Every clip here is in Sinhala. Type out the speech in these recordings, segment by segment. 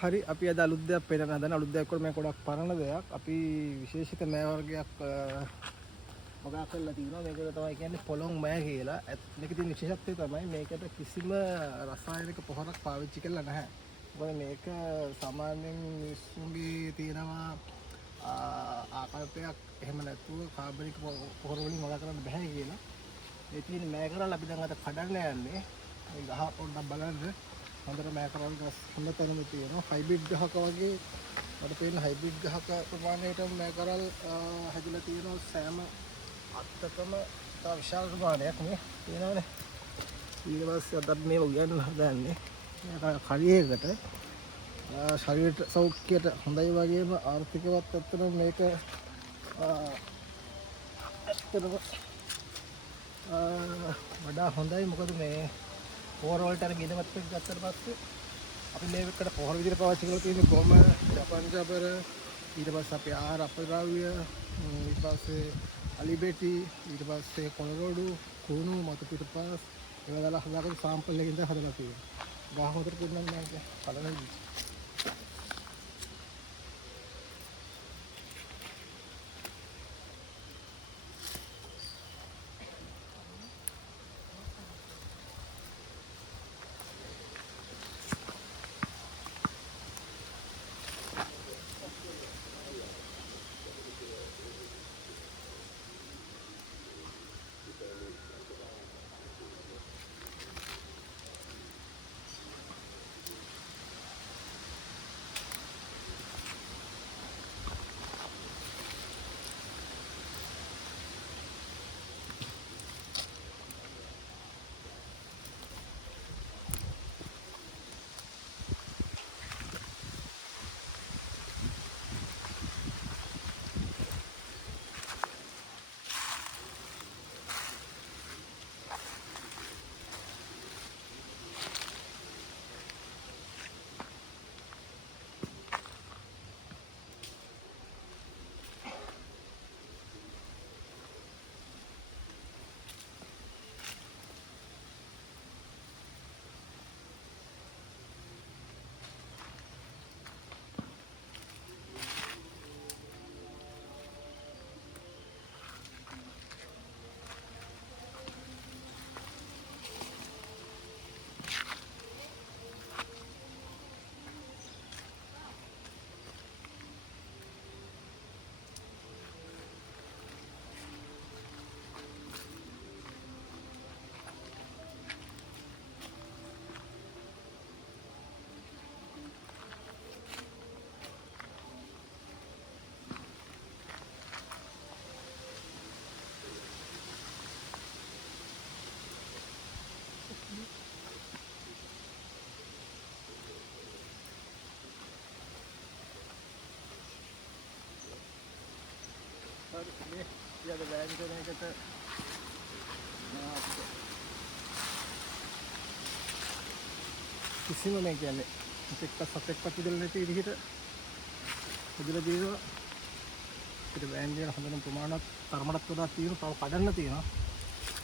හරි අපි අද අලුත් දෙයක් පෙන්නන හදන අලුත් දෙයක් වල මේ ගොඩක් පරණ දෙයක් අපි විශේෂිත මෑ වර්ගයක් වගා කරලා තිනවා මේකට තමයි කියන්නේ පොළොන් මෑ කියලා. මේකේ තියෙන විශේෂත්වය තමයි මේකට කිසිම රසායනික පොහොරක් පාවිච්චි කරලා නැහැ. මොකද මේක සාමාන්‍යයෙන් මිනිස්සුන්ගේ තියෙනවා ආකල්පයක් එහෙම නැතුව කාබනික පොහොර වලින් වගා කරන්න බෑ කියලා. මේ තියෙන මෑ කරල් අපි දැන් අද කඩන්න යන්නේ. මේ ගහ පොඩ්ඩක් බලන්න. හොඳට මෑ කරල් ගස් හොඳ තරම තියෙනවා. හයිබ්‍රිඩ් ගහක වගේ මට පේන හයිබ්‍රිඩ් ගහක ප්‍රමාණයට මෑ කරල් හැදිලා තියෙනවා සෑම අත්තකම තව විශාල ප්‍රමාණයක් මේ තියෙනවානේ. ඊට පස්සේ අදත් මේ උයන්න හදන්නේ. මේක කඩේකට ශරීර සෞඛ්‍යයට හොඳයි වගේම ආර්ථිකවත් ඇත්තටම මේක ඇත්තටම වඩා හොඳයි. මොකද මේ පොහොර වලට අර ගෙදමත් එක්ක ගත්තට පස්සේ අපි මේකට පොහොර විදිහට පාවිච්චි කරලා තියෙන ගොම, ජපන් ජබර, ඊට පස්සේ අපි ආහාර අපද්‍රව්‍ය, ඊට පස්සේ අලිබෙටි, ඊට පස්සේ කොළරොඩු, කුණු, මතු පිටපස් ඒවා දාලා හදාගන්න සාම්පල් එකකින් ඉඳන් හදලා තියෙනවා. ගහ හොදට පුරුනන්නේ නැහැ කලන විදිහ. මේ ඊයද වෑන් කරන එකට කිසිම මේ කියන්නේ සතෙක්වත් ඉදලා නැති විදිහට හදලා තියෙනවා. ඒකට වෑන් කියන හොඳම ප්‍රමාණවත් තරමටත් වඩා තියෙනවා. තව කඩන්න තියෙනවා.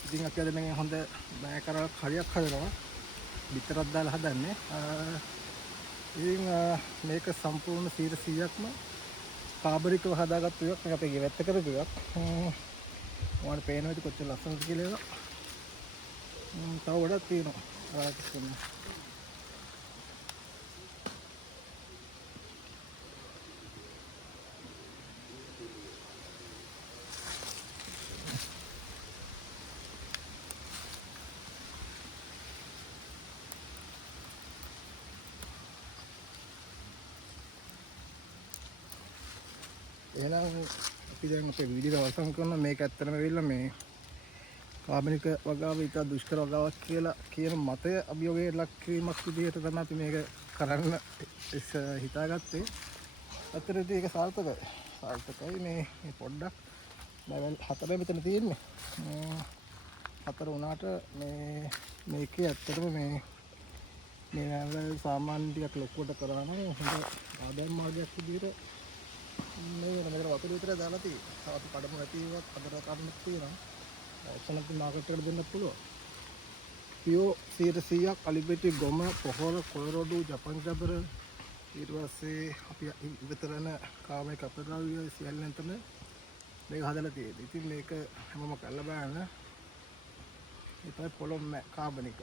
ඉතින් අපි අද මේ හොඳ බෑ කරල් හරියක් හදනවා. විතරක් දාලා හදන්නේ. ඉතින් මේක සම්පූර්ණ 100%ක්ම කාබනිකව හදාගත්තු එකක්. මේක අපේ ගෙවැත්ත කරපු එකක්. ඔයාලට පේනවා ඒක කොච්චර ලස්සනද කියලා ඒක. තව ගොඩක් තියෙනවා. එහෙනම් අපි දැන් අපේ වීඩියෝ අවසන් කරනවා. මේක ඇත්තටම වෙවිලා මේ කාබනික වගාව ඉතා දුෂ්කර වගාවක් කියලා කියන මතය අභියෝගයට ලක් කිරීමක් විදිහට තමයි අපි මේක කරන්න හිතාගත්තේ. ඇත්තටම ඒක සාර්ථකයි. මේ පොඩ්ඩක් ලෙවල් 4 මෙතන තියෙන්නේ. 4 වුණාට මේකේ ඇත්තටම මේ ලෙවල් සාමාන්‍ය ටිකක් ලොකුවට කරාම හොඳ ආදායම් මාර්ගයක් විදිහට මේකට වතුර විතරයි දාලා තියෙන්නේ. අපි කඩමු නැති ඒවත් අදට කන්නත් තියෙනවා. ඔක්කොම මාකට් එකට දෙන්නත් පුළුවන්. පියෝ 100%ක් අලිබෙටි ගොම පොහොර කොළරොඩු ජපන් ජබර ඊට පස්සේ අපි ඉවතරන කාර්බනික අපද්‍රව්‍ය සියල්ලෙන් තමයි මේක හදලා තියෙන්නේ. ඉතින් මේක හැමෝම කරලා බලන්න. ඒ තමයි පොළොන්නෑ කාබනික.